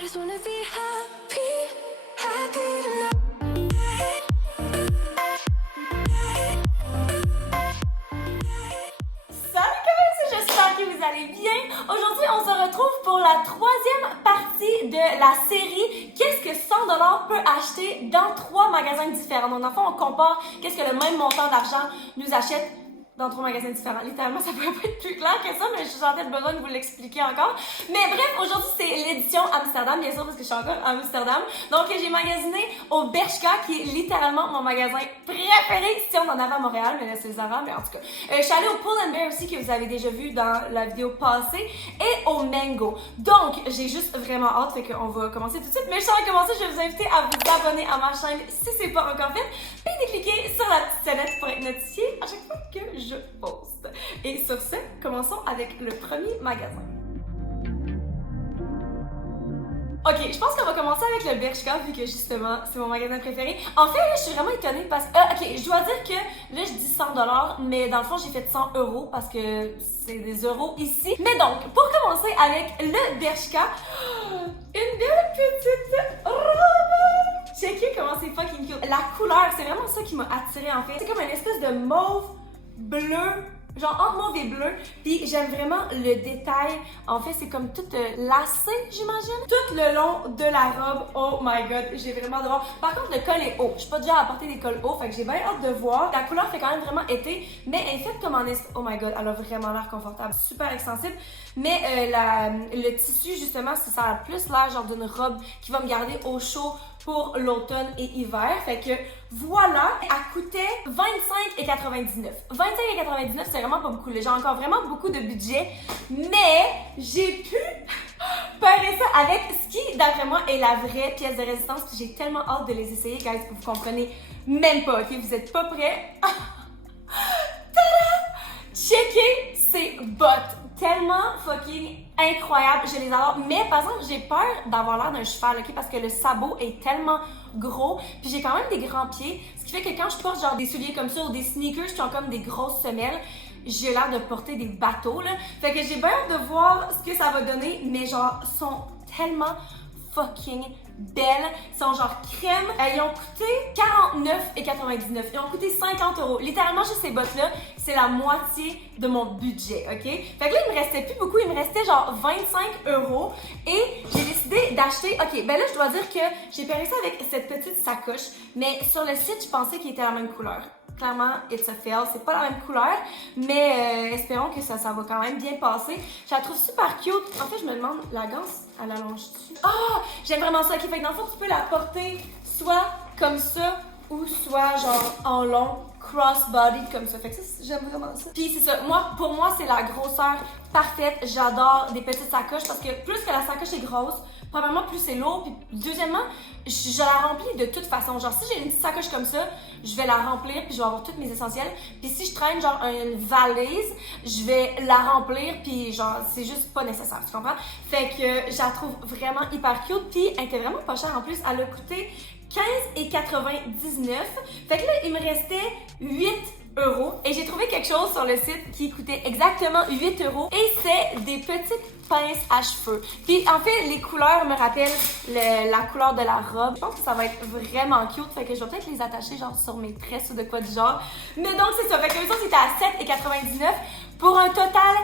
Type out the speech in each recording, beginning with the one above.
I just wanna be happy, happy tonight. Salut guys, j'espère que vous allez bien. Aujourd'hui, on se retrouve pour la troisième partie de la série Qu'est-ce que 100$ peut acheter dans 3 magasins différents. Donc, dans le fond, on compare qu'est-ce que le même montant d'argent nous achète dans 3 magasins différents. Littéralement, ça pourrait pas être plus clair que ça, mais je sentais le besoin de vous l'expliquer encore. Mais bref, aujourd'hui, c'est l'édition Amsterdam, bien sûr, parce que je suis encore à Amsterdam. Donc, j'ai magasiné au Bershka, qui est littéralement mon magasin préféré, si on en avait à Montréal, mais là, c'est Zara, mais en tout cas. Je suis allée au Pull & Bear aussi, que vous avez déjà vu dans la vidéo passée, et au Mango. Donc, j'ai juste vraiment hâte, fait qu'on va commencer tout de suite. Mais sans commencer, je vais vous inviter à vous abonner à ma chaîne si c'est pas encore fait, puis de cliquer sur la petite sonnette pour être notifié à chaque fois que je poste. Et sur ce, commençons avec le premier magasin. Ok, je pense qu'on va commencer avec le Bershka, vu que justement, c'est mon magasin préféré. En fait, là, je suis vraiment étonnée parce que... ok, je dois dire que là, je dis 100$, mais dans le fond, j'ai fait 100€ parce que c'est des euros ici. Mais donc, pour commencer avec le Bershka, une belle petite robe! Checkez comment c'est fucking cute. La couleur, c'est vraiment ça qui m'a attirée en fait. C'est comme une espèce de mauve bleu, genre entre mauve et bleu, puis j'aime vraiment le détail. En fait, c'est comme tout lacé, j'imagine, tout le long de la robe. Oh my god, j'ai vraiment hâte de voir. Par contre, le col est haut. Je suis pas déjà à porter des cols hauts, fait que j'ai bien hâte de voir. La couleur fait quand même vraiment été, mais elle est faite comme en oh my god, elle a vraiment l'air confortable, super extensible. Mais le tissu, justement, ça a plus l'air genre d'une robe qui va me garder au chaud pour l'automne et hiver. Fait que voilà, elle coûtait 25,99. 25,99, c'est vraiment pas beaucoup. J'ai encore vraiment beaucoup de budget, mais j'ai pu pairer ça avec ce qui, d'après moi, est la vraie pièce de résistance. Puis j'ai tellement hâte de les essayer, guys, que vous comprenez même pas, ok? Vous êtes pas prêts? Tada! Checkez ces bottes! Tellement fucking incroyable, je les adore. Mais par exemple, j'ai peur d'avoir l'air d'un cheval, ok? Parce que le sabot est tellement gros, puis j'ai quand même des grands pieds, ce qui fait que quand je porte genre des souliers comme ça ou des sneakers qui ont comme des grosses semelles, j'ai l'air de porter des bateaux, là. Fait que j'ai bien hâte de voir ce que ça va donner, mais genre, sont tellement fucking belles, sont genre crème. Ils ont coûté 49,99. Ils ont coûté 50€. Littéralement, juste ces bottes-là, c'est la moitié de mon budget, ok? Fait que là, il me restait plus beaucoup, il me restait genre 25€. Et j'ai décidé d'acheter, ok, ben là, je dois dire que j'ai payé ça avec cette petite sacoche, mais sur le site, je pensais qu'il était la même couleur. Clairement, it's a fail. C'est pas la même couleur, mais espérons que ça va quand même bien passer. Je la trouve super cute. En fait, je me demande, la ganse, elle allonge-tu? Ah! J'aime vraiment ça. Ok, fait que dans le fond, tu peux la porter soit comme ça ou soit genre en long, crossbody comme ça. Fait que ça, j'aime vraiment ça. Puis c'est ça. Pour moi, c'est la grosseur parfaite. J'adore des petites sacoches parce que plus que la sacoche est grosse, premièrement, plus c'est lourd. Puis deuxièmement, je la remplis de toute façon. Genre, si j'ai une petite sacoche comme ça, je vais la remplir puis je vais avoir tous mes essentiels. Puis si je traîne genre une valise, je vais la remplir puis genre, c'est juste pas nécessaire, tu comprends? Fait que je la trouve vraiment hyper cute. Puis elle était vraiment pas chère en plus. Elle a coûté 15,99. Fait que là, il me restait 8€. Et j'ai trouvé quelque chose sur le site qui coûtait exactement 8€. Et c'est des petites pinces à cheveux. Puis en fait, les couleurs me rappellent la couleur de la robe. Je pense que ça va être vraiment cute. Fait que je vais peut-être les attacher genre sur mes tresses ou de quoi du genre. Mais donc c'est ça. Fait que ça, c'était à 7,99 pour un total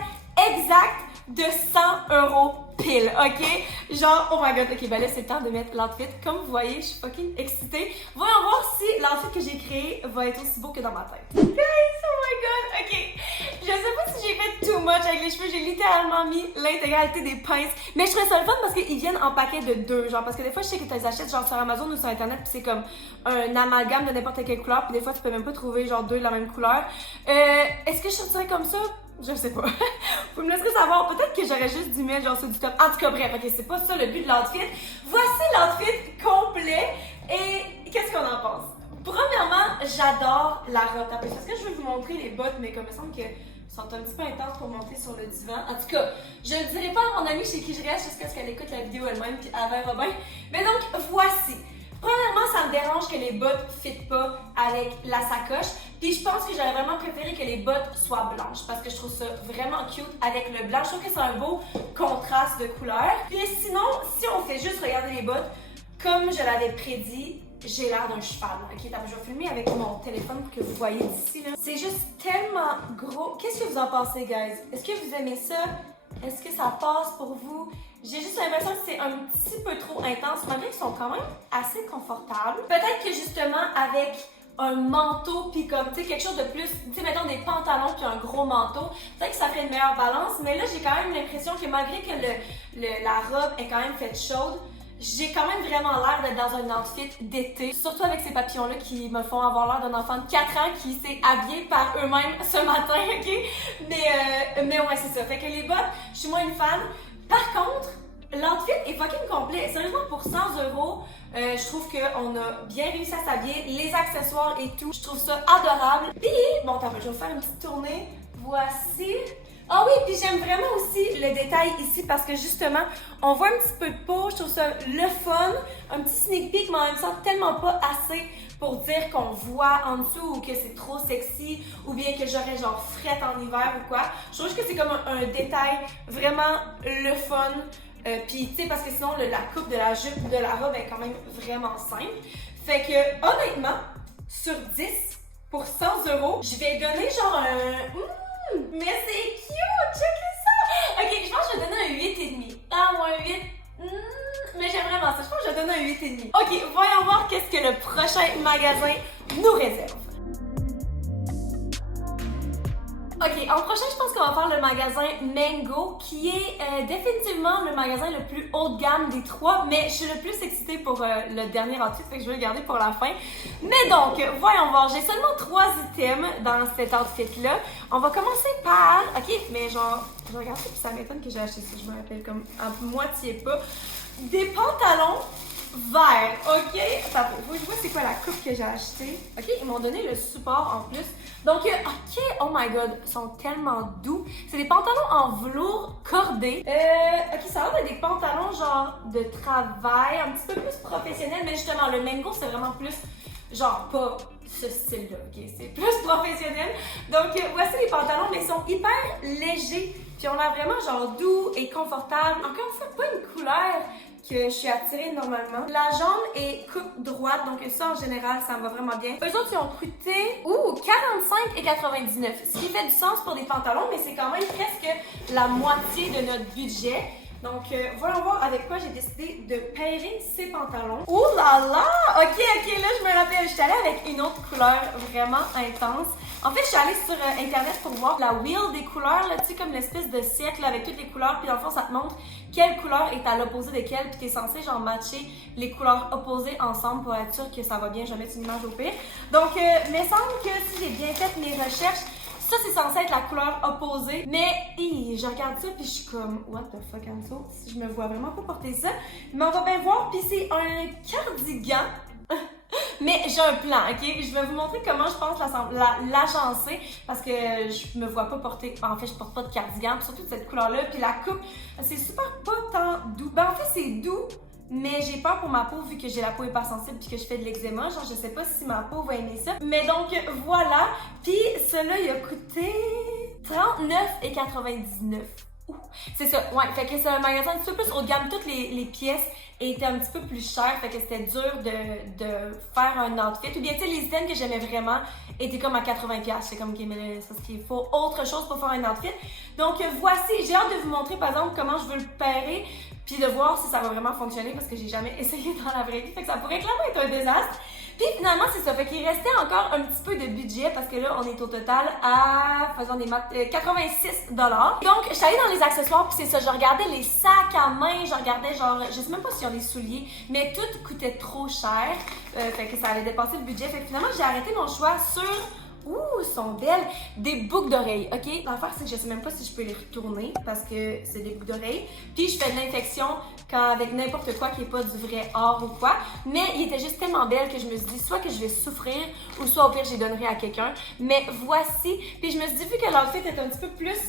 exact de 100€ pile, ok? Genre, oh my god, ok, ben là, c'est le temps de mettre l'outfit. Comme vous voyez, je suis fucking excitée. Voyons voir si l'outfit que j'ai créé va être aussi beau que dans ma tête. Guys, oh my god, ok. Je sais pas si j'ai fait too much avec les cheveux, j'ai littéralement mis l'intégralité des pinces. Mais je trouvais ça le fun parce qu'ils viennent en paquet de 2, genre, parce que des fois, je sais que tu les achètes genre sur Amazon ou sur Internet, puis c'est comme un amalgame de n'importe quelle couleur, puis des fois, tu peux même pas trouver genre 2 de la même couleur. Est-ce que je sortirais comme ça? Je sais pas. Vous me laisserez savoir. Peut-être que j'aurais juste dû mettre genre sur du top. En tout cas, bref, ok, c'est pas ça le but de l'outfit. Voici l'outfit complet. Et qu'est-ce qu'on en pense? Premièrement, j'adore la robe tapée. Parce que je vais vous montrer les bottes, mais comme il me semble qu'elles sont un petit peu intenses pour monter sur le divan. En tout cas, je ne dirai pas à mon amie chez qui je reste jusqu'à ce qu'elle écoute la vidéo elle-même puis elle verra bien. Mais donc, voici. Premièrement, ça me dérange que les bottes ne fitent pas avec la sacoche. Puis je pense que j'aurais vraiment préféré que les bottes soient blanches parce que je trouve ça vraiment cute avec le blanc. Je trouve que c'est un beau contraste de couleurs. Puis sinon, si on fait juste regarder les bottes. Comme je l'avais prédit, j'ai l'air d'un cheval. Ok, attends, je vais filmer avec mon téléphone pour que vous voyez d'ici là. C'est juste tellement gros. Qu'est-ce que vous en pensez, guys? Est-ce que vous aimez ça? Est-ce que ça passe pour vous? J'ai juste l'impression que c'est un petit peu trop intense, malgré qu'ils sont quand même assez confortables. Peut-être que justement, avec un manteau puis comme, tu sais, quelque chose de plus, tu sais, mettons des pantalons puis un gros manteau, peut-être que ça ferait une meilleure balance, mais là, j'ai quand même l'impression que malgré que la robe est quand même faite chaude, j'ai quand même vraiment l'air d'être dans un outfit d'été, surtout avec ces papillons-là qui me font avoir l'air d'un enfant de 4 ans qui s'est habillé par eux-mêmes ce matin, ok? Mais ouais, c'est ça. Fait que les bottes, je suis moins une fan. Par contre, l'outfit est fucking complet. Sérieusement, pour 100 €, je trouve qu'on a bien réussi à s'habiller, les accessoires et tout. Je trouve ça adorable. Puis, bon, attends, je vais vous faire une petite tournée. Voici. Ah oui, puis j'aime vraiment aussi le détail ici parce que justement, on voit un petit peu de peau, je trouve ça le fun, un petit sneak peek, mais en même temps tellement pas assez pour dire qu'on voit en dessous ou que c'est trop sexy ou bien que j'aurais genre frette en hiver ou quoi. Je trouve que c'est comme un détail vraiment le fun. Puis tu sais, parce que sinon la coupe de la jupe de la robe est quand même vraiment simple. Fait que honnêtement, sur 10 pour 100 €, je vais donner genre un... mais c'est cute! Checkez ça! Ok, je pense que je vais donner un 8,5. Ah, moi, un 8. Mais j'aime vraiment ça. Je pense que je vais donner un 8,5. Ok, voyons voir qu'est-ce que le prochain magasin nous réserve. Ok, en prochain, je pense qu'on va faire le magasin Mango, qui est définitivement le magasin le plus haut de gamme des trois, mais je suis le plus excitée pour le dernier outfit, fait que je vais le garder pour la fin. Mais donc, voyons voir, j'ai seulement 3 items dans cet outfit-là. On va commencer par, ok, mais genre, je regarde ça puis ça m'étonne que j'ai acheté ça, je me rappelle comme à moitié pas. Des pantalons verts, ok? Attends, faut que je vois c'est quoi la coupe que j'ai achetée. Ok, ils m'ont donné le support en plus. Donc, ok, oh my god, ils sont tellement doux. C'est des pantalons en velours cordé. Ok, ça a l'air de des pantalons genre de travail, un petit peu plus professionnel, mais justement, le Mango, c'est vraiment plus genre pas ce style-là, ok? C'est plus professionnel. Donc, voici les pantalons, mais ils sont hyper légers, puis on a vraiment genre doux et confortable. Encore une fois, pas une couleur que je suis attirée normalement. La jambe est coupe droite, donc ça en général, ça me va vraiment bien. Eux autres, ils ont coûté 45,99, ce qui fait du sens pour des pantalons, mais c'est quand même presque la moitié de notre budget. Donc, voyons voir avec quoi j'ai décidé de pairer ces pantalons. Ouh là là! Ok, là, je me rappelle, je suis allée avec une autre couleur vraiment intense. En fait, je suis allée sur Internet pour voir la wheel des couleurs, là, tu sais, comme l'espèce de cercle avec toutes les couleurs. Puis dans le fond, ça te montre quelle couleur est à l'opposé de quelle. Puis t'es censé, genre, matcher les couleurs opposées ensemble pour être sûr que ça va bien. Je vais mettre une image au pire. Donc, il me semble que si j'ai bien fait mes recherches, ça, c'est censé être la couleur opposée. Mais, je regarde ça, puis je suis comme, what the fuck, Anso? Si je me vois vraiment pas porter ça. Mais on va bien voir. Puis c'est un cardigan. Mais j'ai un plan, ok? Je vais vous montrer comment je pense l'agencer parce que je me vois pas porter, en fait je porte pas de cardigan, puis surtout de cette couleur-là, puis la coupe, c'est super pas tant doux. Ben en fait c'est doux, mais j'ai peur pour ma peau vu que j'ai la peau hypersensible puis que je fais de l'eczéma, genre je sais pas si ma peau va aimer ça. Mais donc voilà, puis celui-là il a coûté 39,99. C'est ça, ouais, fait que c'est un magasin un petit peu plus haut de gamme, toutes les pièces étaient un petit peu plus chères, fait que c'était dur de faire un outfit. Ou bien, tu sais, les items que j'aimais vraiment étaient comme à 80$. C'est comme, ok, mais ça, c'est qu'il faut autre chose pour faire un outfit. Donc, voici, j'ai hâte de vous montrer, par exemple, comment je veux le pairer, puis de voir si ça va vraiment fonctionner, parce que j'ai jamais essayé dans la vraie vie, fait que ça pourrait clairement être un désastre. Puis finalement, c'est ça. Fait qu'il restait encore un petit peu de budget parce que là, on est au total à, faisons des maths, 86$. Donc, je suis allée dans les accessoires puis c'est ça. Je regardais les sacs à main, je regardais genre, je sais même pas s'il y a des souliers, mais tout coûtait trop cher. Fait que ça allait dépasser le budget. Fait que finalement, j'ai arrêté mon choix sur... Ouh, sont belles! Des boucles d'oreilles, ok? L'affaire, c'est que je sais même pas si je peux les retourner parce que c'est des boucles d'oreilles. Puis je fais de l'infection quand avec n'importe quoi qui est pas du vrai or ou quoi. Mais il était juste tellement belle que je me suis dit soit que je vais souffrir ou soit au pire, je les donnerai à quelqu'un. Mais voici. Puis je me suis dit, vu que l'outfit est un petit peu plus...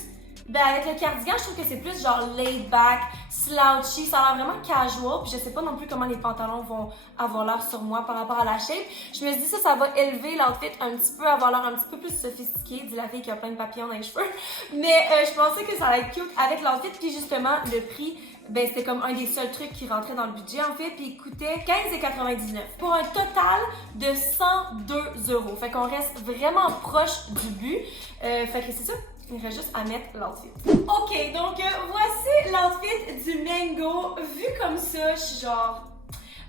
Ben avec le cardigan, je trouve que c'est plus genre laid back, slouchy, ça a l'air vraiment casual, puis je sais pas non plus comment les pantalons vont avoir l'air sur moi par rapport à la shape. Je me suis dit ça va élever l'outfit un petit peu, avoir l'air un petit peu plus sophistiqué, dit la fille qui a plein de papillons dans les cheveux. Mais je pensais que ça allait être cute avec l'outfit, puis justement le prix ben c'était comme un des seuls trucs qui rentrait dans le budget en fait, puis il coûtait 15,99 pour un total de 102 €. Fait qu'on reste vraiment proche du but. Fait que c'est ça. Il reste juste à mettre l'outfit. Ok, donc voici l'outfit du Mango. Vu comme ça, je suis genre...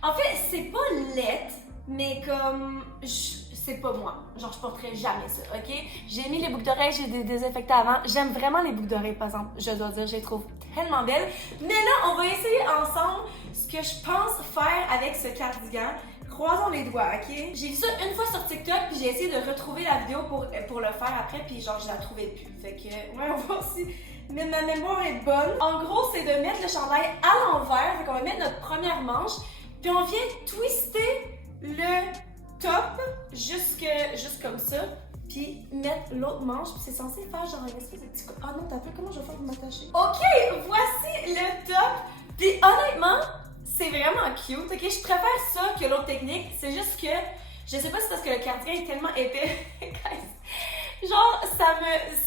En fait, c'est pas laid, mais comme... C'est pas moi. Genre, je porterais jamais ça, ok? J'ai mis les boucles d'oreilles, j'ai désinfecté avant. J'aime vraiment les boucles d'oreilles, par exemple. Je dois dire, je les trouve tellement belles. Mais là, on va essayer ensemble ce que je pense faire avec ce cardigan. Croisons les doigts, ok? J'ai vu ça une fois sur TikTok, puis j'ai essayé de retrouver la vidéo pour le faire après, puis genre, je la trouvais plus. Fait que, ouais, on va voir si ma mémoire est bonne. En gros, c'est de mettre le chandail à l'envers. Fait qu'on va mettre notre première manche, puis on vient twister le top juste comme ça, puis mettre l'autre manche, puis c'est censé faire genre une espèce de petit... Ah non, t'as pas comment je vais faire pour m'attacher? Ok, voici le top, puis honnêtement, c'est vraiment cute, ok? Je préfère ça que l'autre technique, c'est juste que, je sais pas si c'est parce que le cardigan est tellement épais, genre,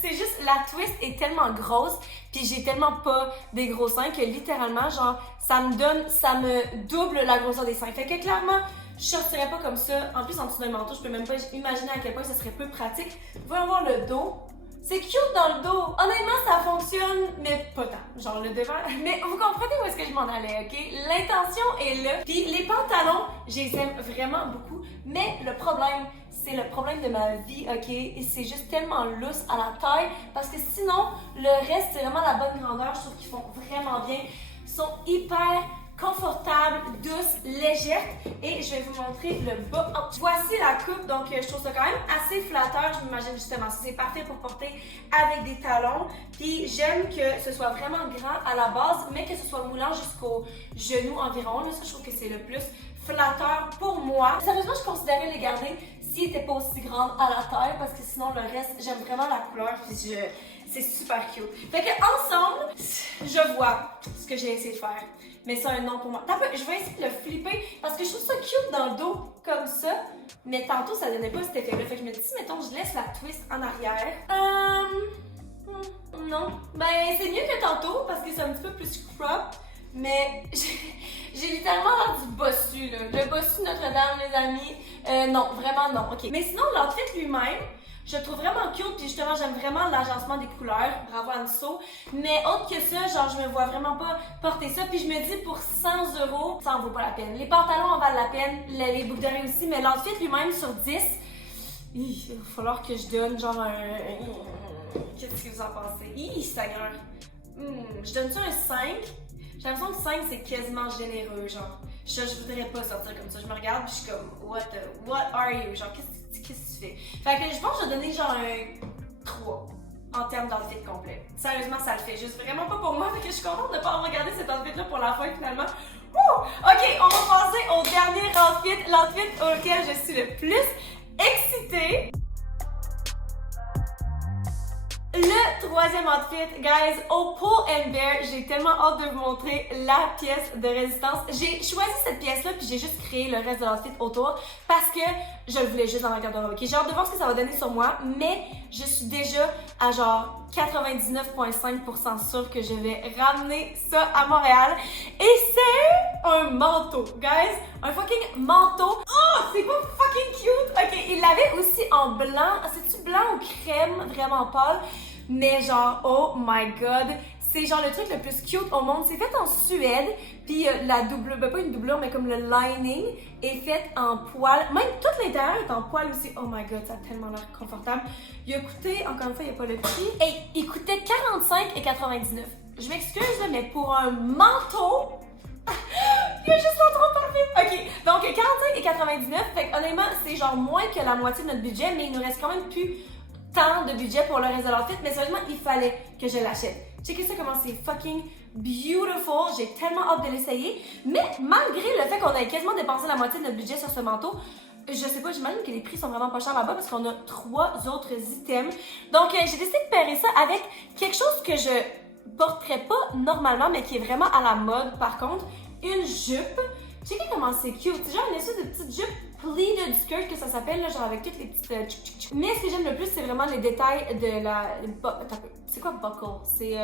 c'est juste, la twist est tellement grosse, puis j'ai tellement pas des gros seins que littéralement, genre, ça me double la grosseur des seins. Fait que clairement, je sortirais pas comme ça. En plus, en dessous d'un manteau, je peux même pas imaginer à quel point ça serait peu pratique. Voyons voir le dos. C'est cute dans le dos. Honnêtement, ça fonctionne, mais pas tant. Genre le devant. Mais vous comprenez où est-ce que je m'en allais, ok? L'intention est là. Puis les pantalons, je les aime vraiment beaucoup. Mais le problème, c'est le problème de ma vie, ok? Et c'est juste tellement lousse à la taille. Parce que sinon, le reste, c'est vraiment la bonne grandeur. Je trouve qu'ils font vraiment bien. Ils sont hyper confortable, douce, légère, et je vais vous montrer le bas. Oh, voici la coupe, donc je trouve ça quand même assez flatteur, je m'imagine justement, c'est parfait pour porter avec des talons, puis j'aime que ce soit vraiment grand à la base, mais que ce soit moulant jusqu'au genou environ, là, ça je trouve que c'est le plus flatteur pour moi. Sérieusement, je considérais les garder s'ils n'étaient pas aussi grandes à la taille, parce que sinon le reste, j'aime vraiment la couleur, puis c'est super cute. Fait que ensemble, je vois ce que j'ai essayé de faire. Mais c'est un nom pour moi. Je vais essayer de le flipper parce que je trouve ça cute dans le dos comme ça. Mais tantôt, ça donnait pas cet effet-là. Fait que je me dis, mettons, je laisse la twist en arrière. Non. Ben, c'est mieux que tantôt parce que c'est un petit peu plus crop. Mais j'ai littéralement l'air du bossu, là. Le bossu Notre-Dame, les amis. Non, vraiment non. Ok. Mais sinon, l'outfit lui-même, je le trouve vraiment cute, puis justement, j'aime vraiment l'agencement des couleurs. Bravo Anso. Mais autre que ça, genre, je me vois vraiment pas porter ça. Puis je me dis, pour 100 €, ça en vaut pas la peine. Les pantalons en valent la peine, les boucles d'oreilles aussi, mais l'outfit lui-même sur 10, il va falloir que je donne genre un... Qu'est-ce que vous en pensez? Seigneur. Je donne ça un 5. J'ai l'impression que 5, c'est quasiment généreux, genre. Je voudrais pas sortir comme ça. Je me regarde puis je suis comme, what are you? Genre, qu'est-ce que tu fais? Fait que je pense que je vais donner genre un 3 en termes d'outfit complet. Sérieusement, ça le fait juste vraiment pas pour moi. Fait que je suis contente de pas avoir regardé cet outfit-là pour la fin finalement. Wouh! Ok, on va passer au dernier outfit, l'outfit auquel je suis le plus excitée. Le troisième outfit, guys, au Pull and Bear, j'ai tellement hâte de vous montrer la pièce de résistance. J'ai choisi cette pièce-là, puis j'ai juste créé le reste de l'outfit autour parce que je le voulais juste dans ma garde-robe. Okay? J'ai hâte de voir ce que ça va donner sur moi, mais je suis déjà à genre 99,5% sûre que je vais ramener ça à Montréal. Et c'est un manteau, guys, un fucking manteau. Oh, c'est pas fucking cute. Ok, il l'avait aussi en blanc. C'est-tu blanc ou crème, vraiment pâle? Mais genre, oh my god, c'est genre le truc le plus cute au monde. C'est fait en Suède, puis la double, ben pas une doublure, mais comme le lining est fait en poil. Même tout l'intérieur est en poil aussi. Oh my god, ça a tellement l'air confortable. Il a coûté, encore une fois, il n'y a pas le prix. Et il coûtait 45,99. Je m'excuse, mais pour un manteau, il a juste l'air trop parfait. Ok, donc 45,99. Fait que honnêtement, c'est genre moins que la moitié de notre budget, mais il nous reste quand même plus tant de budget pour le reste de l'outfit, mais sérieusement, il fallait que je l'achète. Checkez ça comment c'est fucking beautiful. J'ai tellement hâte de l'essayer. Mais malgré le fait qu'on ait quasiment dépensé la moitié de notre budget sur ce manteau, je sais pas, j'imagine que les prix sont vraiment pas chers là-bas parce qu'on a 3 autres items. Donc, j'ai décidé de pairer ça avec quelque chose que je porterais pas normalement, mais qui est vraiment à la mode par contre. Une jupe checkez comment c'est cute. C'est genre une espèce de petite jupe pleated skirt que ça s'appelle, là, genre avec toutes les petites Mais ce que j'aime le plus, c'est vraiment les détails de la... C'est quoi buckle? C'est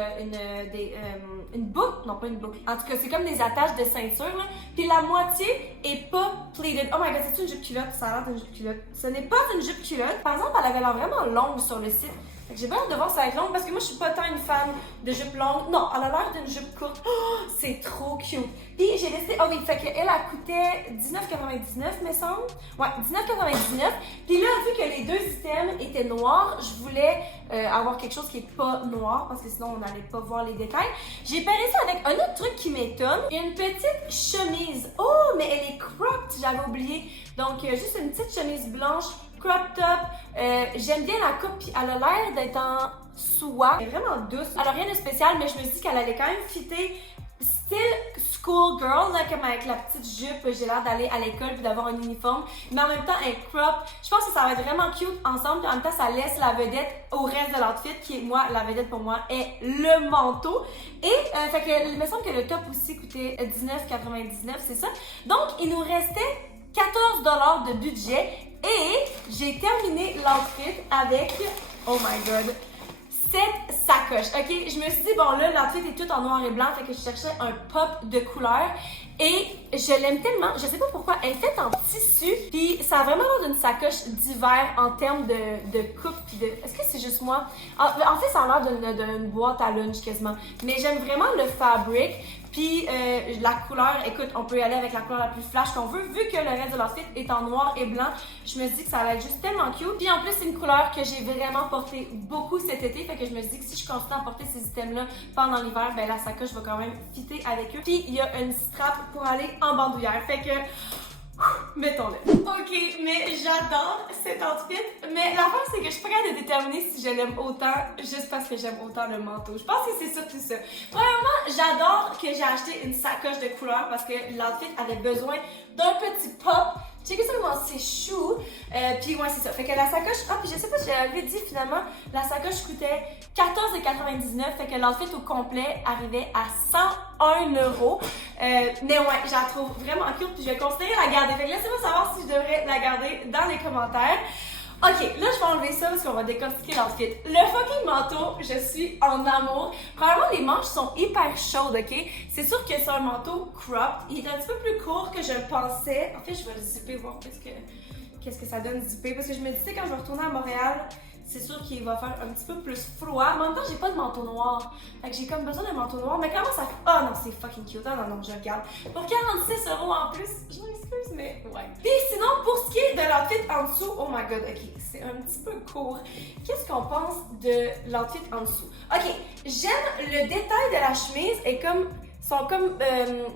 une boucle? Non, pas une boucle. En tout cas, c'est comme des attaches de ceinture, là. Puis la moitié est pas pleated. Oh my god, c'est une jupe culotte? Ça a l'air d'une jupe culotte. Ce n'est pas une jupe culotte. Par exemple, elle avait l'air vraiment longue sur le site. J'ai pas hâte de voir ça être longue parce que moi je suis pas tant une fan de jupe longue. Non, elle a l'air d'une jupe courte. Oh, c'est trop cute. Puis j'ai décidé, oh oui, fait qu'elle coûtait $19,99 me semble. Ouais, $19,99. Puis là, vu que les deux items étaient noirs, je voulais avoir quelque chose qui est pas noir parce que sinon on n'allait pas voir les détails. J'ai paré ça avec un autre truc qui m'étonne. Une petite chemise. Oh, mais elle est cropped, j'avais oublié. Donc juste une petite chemise blanche. Crop top, j'aime bien la coupe, puis elle a l'air d'être en soie. Elle est vraiment douce. Elle a rien de spécial, mais je me suis dit qu'elle allait quand même fitter style school girl, là, comme avec la petite jupe, j'ai l'air d'aller à l'école puis d'avoir un uniforme, mais en même temps elle crop. Je pense que ça va être vraiment cute ensemble, puis en même temps ça laisse la vedette au reste de l'outfit, qui est moi, la vedette pour moi est le manteau. Et fait que il me semble que le top aussi coûtait $19,99, c'est ça. Donc il nous restait $14 de budget et j'ai terminé l'outfit avec, oh my god, cette sacoche. Ok, je me suis dit, bon là, l'outfit est tout en noir et blanc, fait que je cherchais un pop de couleur et je l'aime tellement, je sais pas pourquoi, elle est faite en tissu, puis ça a vraiment l'air d'une sacoche d'hiver en termes de coupe, puis de... Est-ce que c'est juste moi? En fait, ça a l'air d'une boîte à lunch quasiment, mais j'aime vraiment le fabric. Puis la couleur, écoute, on peut y aller avec la couleur la plus flash qu'on veut. Vu que le reste de l'outfit est en noir et blanc, je me suis dit que ça allait être juste tellement cute. Puis en plus, c'est une couleur que j'ai vraiment portée beaucoup cet été. Fait que je me suis dit que si je continue à porter ces items-là pendant l'hiver, ben la sacoche va quand même fitter avec eux. Puis il y a une strap pour aller en bandoulière. Fait que... mettons-le. Ok, mais j'adore cet outfit. Mais l'affaire, c'est que je suis pas capable de déterminer si je l'aime autant juste parce que j'aime autant le manteau. Je pense que c'est surtout ça. Premièrement, j'adore que j'ai acheté une sacoche de couleur parce que l'outfit avait besoin d'un petit pop. Checkez ça comment c'est chou. Puis ouais, c'est ça. Fait que la sacoche, puis je sais pas si je l'avais dit finalement, la sacoche coûtait $14,99. Fait que l'outfit au complet arrivait à 101 €. Mais ouais, je la trouve vraiment cute. Puis je vais considérer la garder. Fait que laissez-moi savoir si je devrais la garder dans les commentaires. Ok, là je vais enlever ça parce qu'on va décortiquer l'outfit. Le fucking manteau, je suis en amour. Premièrement, les manches sont hyper chaudes, ok? C'est sûr que c'est un manteau cropped. Il est un petit peu plus court que je le pensais. En fait, je vais le zipper, voir qu'est-ce que ça donne zipper. Parce que je me disais quand je vais retourner à Montréal, c'est sûr qu'il va faire un petit peu plus froid. En même temps, j'ai pas de manteau noir. Fait que j'ai comme besoin d'un manteau noir. Mais comment ça fait? Oh non, c'est fucking cute. Oh non, je regarde. Pour 46 € en plus, je m'excuse, mais ouais. Puis sinon, pour ce qui est de l'outfit en dessous, oh my god, ok, c'est un petit peu court. Qu'est-ce qu'on pense de l'outfit en dessous? Ok, j'aime le détail de la chemise et sont comme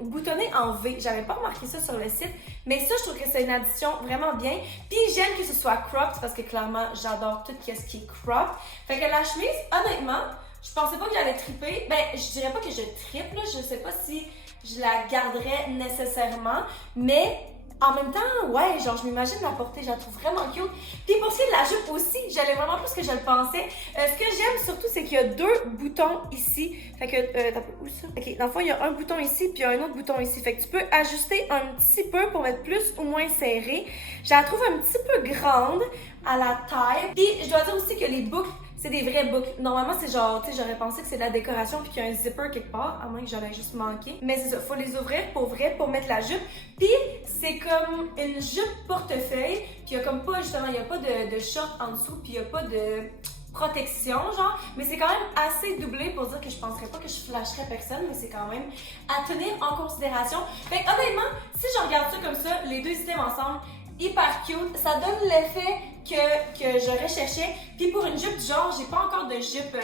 boutonnés en V. J'avais pas remarqué ça sur le site, mais ça, je trouve que c'est une addition vraiment bien. Puis j'aime que ce soit cropped parce que clairement, j'adore tout ce qui est cropped. Fait que la chemise, honnêtement, je pensais pas que j'allais triper. Ben, je dirais pas que je tripe, là. Je sais pas si je la garderais nécessairement, mais en même temps, ouais, genre je m'imagine la porter, je la trouve vraiment cute. Puis pour ce qui est de la jupe aussi, j'allais vraiment plus que je le pensais. Ce que j'aime surtout, c'est qu'il y a deux boutons ici. Fait que, t'as où ça? Ok, dans le fond, il y a un bouton ici, puis il y a un autre bouton ici. Fait que tu peux ajuster un petit peu pour mettre plus ou moins serré. Je la trouve un petit peu grande à la taille. Puis je dois dire aussi que les boucles, c'est des vraies boucles. Normalement, c'est genre, tu sais, j'aurais pensé que c'est de la décoration puis qu'il y a un zipper quelque part, à moins que j'aurais juste manqué. Mais c'est ça, faut les ouvrir pour vrai, pour mettre la jupe. Puis c'est comme une jupe portefeuille, puis il y a comme pas, justement, il y a pas de short en dessous, puis il y a pas de protection, genre. Mais c'est quand même assez doublé pour dire que je penserais pas que je flasherais personne, mais c'est quand même à tenir en considération. Fait que honnêtement, si je regarde ça comme ça, les deux items ensemble, hyper cute, ça donne l'effet que je recherchais. Puis pour une jupe du genre, j'ai pas encore de jupe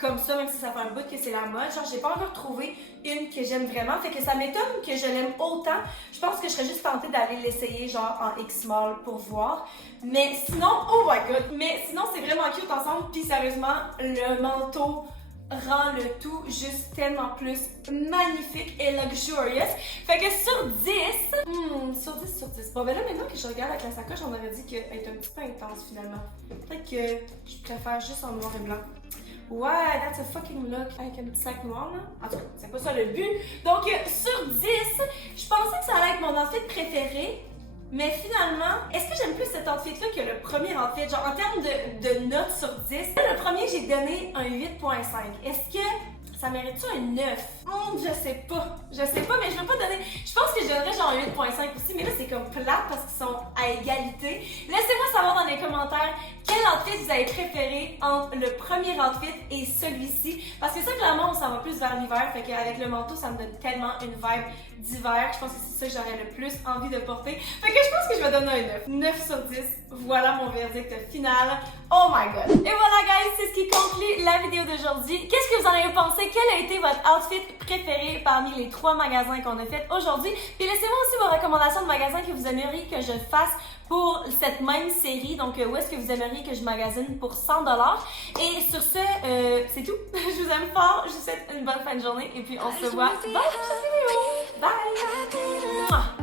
comme ça, même si ça fait un bout que c'est la mode. Genre, j'ai pas encore trouvé une que j'aime vraiment. Fait que ça m'étonne que je l'aime autant. Je pense que je serais juste tentée d'aller l'essayer genre en X-Small pour voir. Mais sinon, oh my god! Mais sinon, c'est vraiment cute ensemble. Puis sérieusement, le manteau rend le tout juste tellement plus magnifique et luxurious. Fait que sur 10, sur 10 sur 10. Bon, ben là, maintenant que je regarde avec la sacoche, on aurait dit qu'elle est un petit peu intense finalement. Peut-être que je préfère juste en noir et blanc. Ouais, that's a fucking look avec un petit sac noir là. En tout cas, c'est pas ça le but. Donc, sur 10, je pensais que ça allait être mon outfit préféré. Mais finalement, est-ce que j'aime plus cet outfit-là que le premier outfit? Genre, en termes de notes sur 10, le premier, j'ai donné un 8.5. Est-ce que ça mérite-tu un 9? Je sais pas. Je sais pas, mais je veux pas donner... Je pense que je donnerais genre un 8.5 aussi, mais là, c'est comme plate parce qu'ils sont à égalité. Laissez-moi savoir dans les commentaires quel outfit vous avez préféré entre le premier outfit et celui-ci. Parce que ça, clairement, on s'en va plus vers l'hiver. Fait qu'avec le manteau, ça me donne tellement une vibe d'hiver. Je pense que c'est ça que j'aurais le plus envie de porter. Fait que je pense que je vais donner un 9. 9 sur 10. Voilà mon verdict final. Oh my god. Et voilà, guys, c'est ce qui conclut la vidéo d'aujourd'hui. Qu'est-ce que vous en avez pensé? Quel a été votre outfit préféré parmi les 3 magasins qu'on a fait aujourd'hui? Puis laissez-moi aussi vos recommandations de magasins que vous aimeriez que je fasse pour cette même série. Donc, où est-ce que vous aimeriez que je magasine pour 100$? Et sur ce, c'est tout. Je vous aime fort. Je vous souhaite une bonne fin de journée. Et puis, on se voit dans la prochaine vidéo. Bye!